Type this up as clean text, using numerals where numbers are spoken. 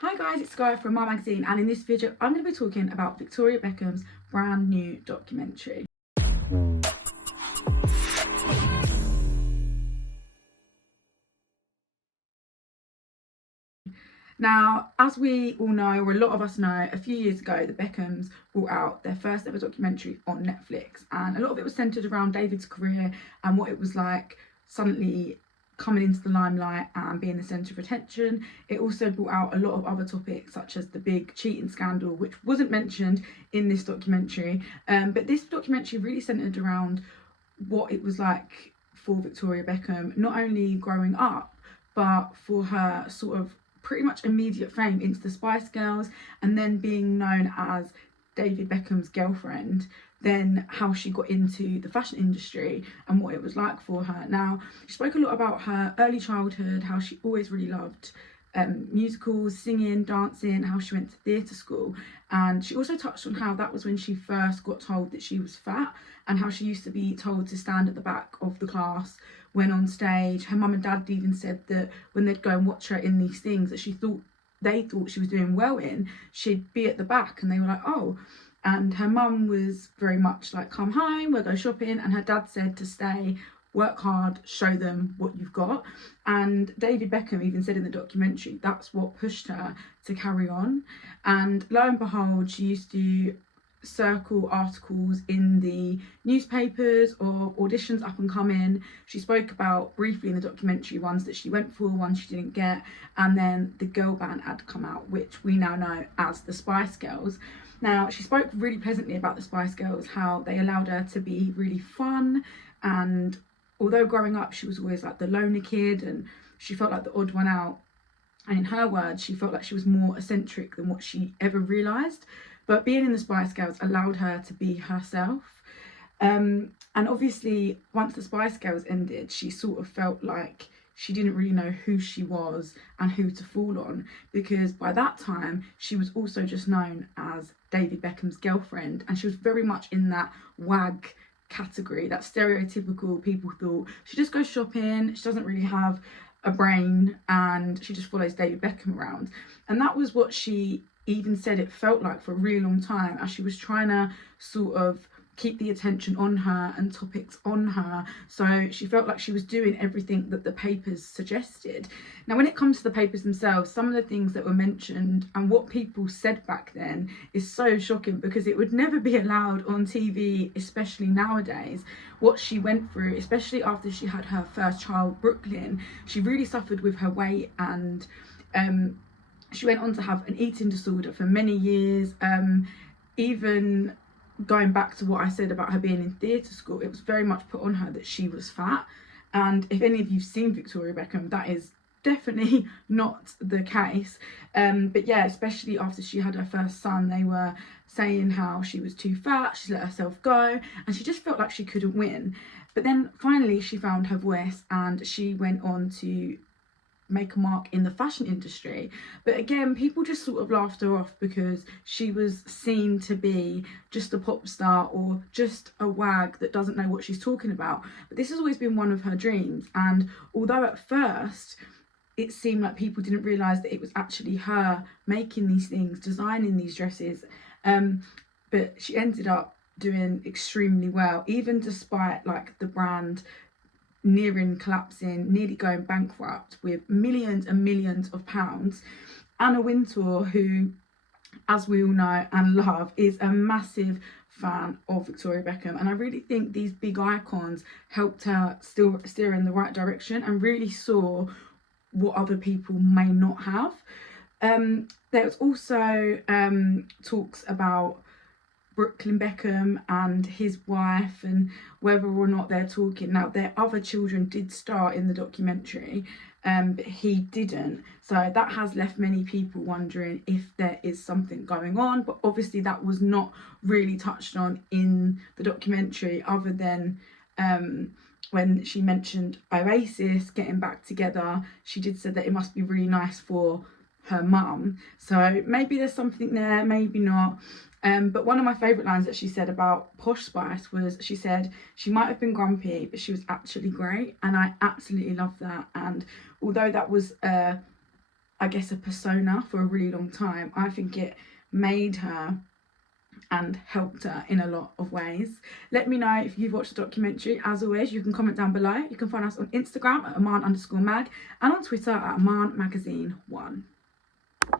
Hi guys, it's Skye from Aman Magazine, and in this video I'm going to be talking about Victoria Beckham's brand new documentary. Now, as we all know, or a lot of us know, a few years ago the Beckhams brought out their first ever documentary on Netflix, and a lot of it was centred around David's career and what it was like suddenly coming into the limelight and being the centre of attention. It also brought out a lot of other topics such as the big cheating scandal, which wasn't mentioned in this documentary, but this documentary really centred around what it was like for Victoria Beckham, not only growing up but for her sort of pretty much immediate fame into the Spice Girls, and then being known as David Beckham's girlfriend, then how she got into the fashion industry and what it was like for her. Now, she spoke a lot about her early childhood, how she always really loved musicals, singing, dancing, how she went to theatre school, and she also touched on how that was when she first got told that she was fat, and how she used to be told to stand at the back of the class when on stage. Her mum and dad even said that when they'd go and watch her in these things that they thought she was doing well in, she'd be at the back, and they were like, oh. And her mum was very much like, come home, we'll go shopping, and her dad said to stay, work hard, show them what you've got. And David Beckham even said in the documentary that's what pushed her to carry on. And lo and behold, she used to circle articles in the newspapers or auditions up and coming. She spoke about briefly in the documentary ones that she went for, ones she didn't get, and then the girl band had come out, which we now know as the Spice Girls. Now, she spoke really pleasantly about the Spice Girls, how they allowed her to be really fun, and although growing up she was always like the loner kid and she felt like the odd one out, and in her words she felt like she was more eccentric than what she ever realised, but being in the Spice Girls allowed her to be herself. And obviously once the Spice Girls ended, she sort of felt like she didn't really know who she was and who to fall on, because by that time she was also just known as David Beckham's girlfriend, and she was very much in that wag category, that stereotypical, people thought she just goes shopping, she doesn't really have a brain, and she just follows David Beckham around. And that was what she even said it felt like for a really long time, as she was trying to sort of keep the attention on her and topics on her, so she felt like she was doing everything that the papers suggested. Now, when it comes to the papers themselves, some of the things that were mentioned and what people said back then is so shocking, because it would never be allowed on TV, especially nowadays. What she went through, especially after she had her first child, Brooklyn, she really suffered with her weight, and she went on to have an eating disorder for many years. Even going back to what I said about her being in theatre school, it was very much put on her that she was fat. And if any of you've seen Victoria Beckham, that is definitely not the case. But yeah, especially after she had her first son, they were saying how she was too fat, she let herself go, and she just felt like she couldn't win. But then finally she found her voice, and she went on to make a mark in the fashion industry. But again, people just sort of laughed her off because she was seen to be just a pop star or just a wag that doesn't know what she's talking about. But this has always been one of her dreams, and although at first it seemed like people didn't realise that it was actually her making these things, designing these dresses, but she ended up doing extremely well, even despite like the brand nearing collapsing, nearly going bankrupt with millions and millions of pounds. Anna Wintour, who, as we all know and love, is a massive fan of Victoria Beckham, and I really think these big icons helped her still steer in the right direction and really saw what other people may not have. There was also talks about Brooklyn Beckham and his wife and whether or not they're talking. Now, their other children did star in the documentary, but he didn't. So that has left many people wondering if there is something going on. But obviously that was not really touched on in the documentary, other than when she mentioned Oasis getting back together. She did say that it must be really nice for her mum. So maybe there's something there, maybe not. But one of my favourite lines that she said about Posh Spice was, she said she might have been grumpy, but she was actually great. And I absolutely love that. And although that was a I guess, a persona for a really long time. I think it made her and helped her in a lot of ways. Let me know if you've watched the documentary. As always, you can comment down below. You can find us on Instagram at Aman_mag and on Twitter at Aman Magazine 1.